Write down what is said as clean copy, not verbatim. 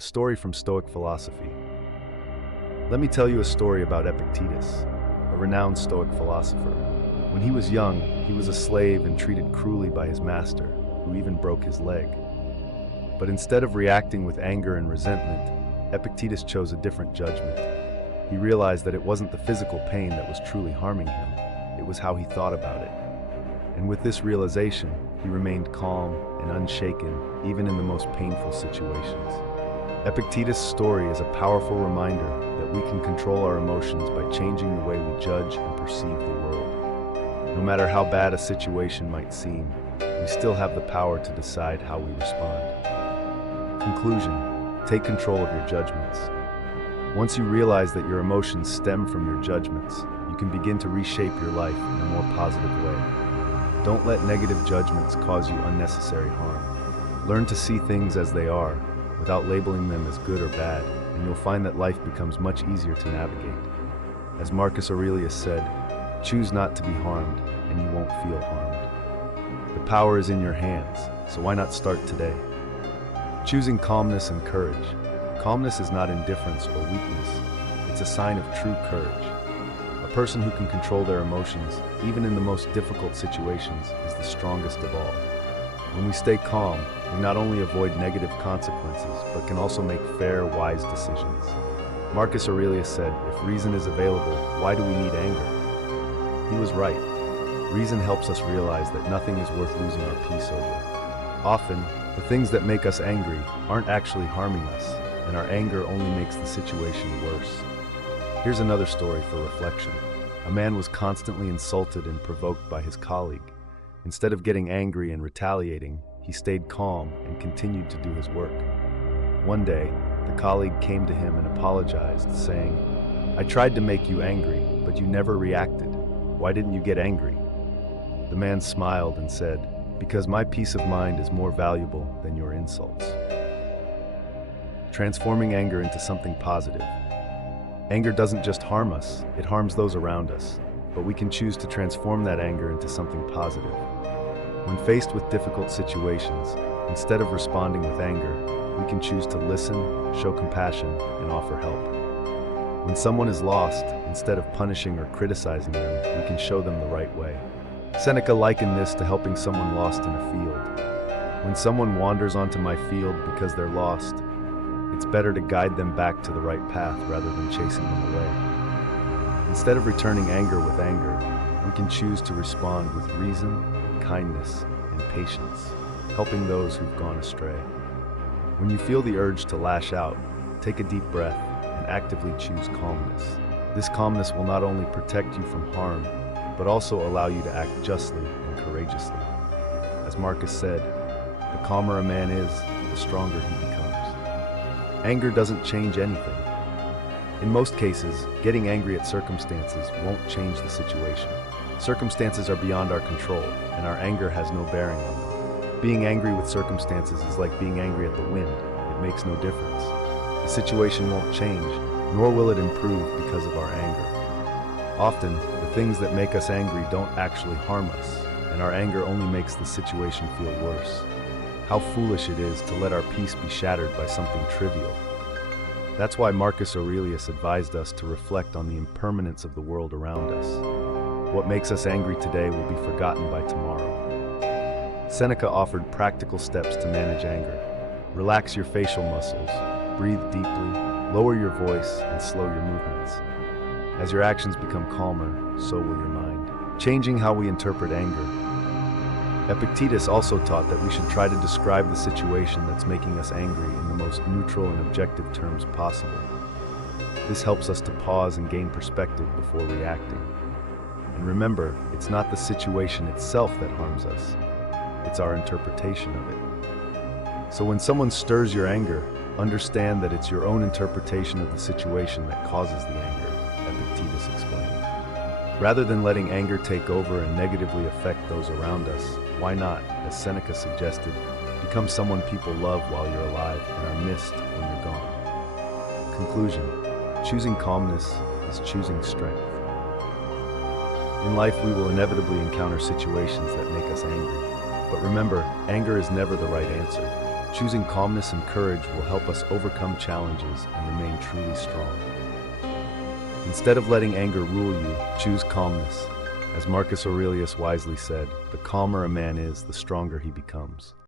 a story from Stoic philosophy. Let me tell you a story about Epictetus, a renowned Stoic philosopher. When he was young, he was a slave and treated cruelly by his master, who even broke his leg. But instead of reacting with anger and resentment, Epictetus chose a different judgment. He realized that it wasn't the physical pain that was truly harming him, it was how he thought about it. And with this realization, he remained calm and unshaken, even in the most painful situations. Epictetus' story is a powerful reminder that we can control our emotions by changing the way we judge and perceive the world. No matter how bad a situation might seem, we still have the power to decide how we respond. Conclusion: take control of your judgments. Once you realize that your emotions stem from your judgments, you can begin to reshape your life in a more positive way. Don't let negative judgments cause you unnecessary harm. Learn to see things as they are, without labeling them as good or bad, and you'll find that life becomes much easier to navigate. As Marcus Aurelius said, choose not to be harmed, and you won't feel harmed. The power is in your hands, so why not start today? Choosing calmness and courage. Calmness is not indifference or weakness. It's a sign of true courage. A person who can control their emotions, even in the most difficult situations, is the strongest of all. When we stay calm, we not only avoid negative consequences, but can also make fair, wise decisions. Marcus Aurelius said, "If reason is available, why do we need anger?" He was right. Reason helps us realize that nothing is worth losing our peace over. Often, the things that make us angry aren't actually harming us, and our anger only makes the situation worse. Here's another story for reflection. A man was constantly insulted and provoked by his colleague. Instead of getting angry and retaliating, he stayed calm and continued to do his work. One day, the colleague came to him and apologized, saying, "I tried to make you angry, but you never reacted. Why didn't you get angry?" The man smiled and said, "Because my peace of mind is more valuable than your insults." Transforming anger into something positive. Anger doesn't just harm us, it harms those around us, but we can choose to transform that anger into something positive. When faced with difficult situations, instead of responding with anger, we can choose to listen, show compassion, and offer help. When someone is lost, instead of punishing or criticizing them, we can show them the right way. Seneca likened this to helping someone lost in a field. When someone wanders onto my field because they're lost, it's better to guide them back to the right path rather than chasing them away. Instead of returning anger with anger, we can choose to respond with reason, kindness, and patience, helping those who've gone astray. When you feel the urge to lash out, take a deep breath and actively choose calmness. This calmness will not only protect you from harm, but also allow you to act justly and courageously. As Marcus said, the calmer a man is, the stronger he becomes. Anger doesn't change anything. In most cases, getting angry at circumstances won't change the situation. Circumstances are beyond our control, and our anger has no bearing on them. Being angry with circumstances is like being angry at the wind. It makes no difference. The situation won't change, nor will it improve because of our anger. Often, the things that make us angry don't actually harm us, and our anger only makes the situation feel worse. How foolish it is to let our peace be shattered by something trivial. That's why Marcus Aurelius advised us to reflect on the impermanence of the world around us. What makes us angry today will be forgotten by tomorrow. Seneca offered practical steps to manage anger. Relax your facial muscles, breathe deeply, lower your voice, and slow your movements. As your actions become calmer, so will your mind. Changing how we interpret anger. Epictetus also taught that we should try to describe the situation that's making us angry in the most neutral and objective terms possible. This helps us to pause and gain perspective before reacting. And remember, it's not the situation itself that harms us, it's our interpretation of it. So when someone stirs your anger, understand that it's your own interpretation of the situation that causes the anger, Epictetus explained. Rather than letting anger take over and negatively affect those around us, why not, as Seneca suggested, become someone people love while you're alive and are missed when you're gone. Conclusion: choosing calmness is choosing strength. In life, we will inevitably encounter situations that make us angry. But remember, anger is never the right answer. Choosing calmness and courage will help us overcome challenges and remain truly strong. Instead of letting anger rule you, choose calmness. As Marcus Aurelius wisely said, the calmer a man is, the stronger he becomes.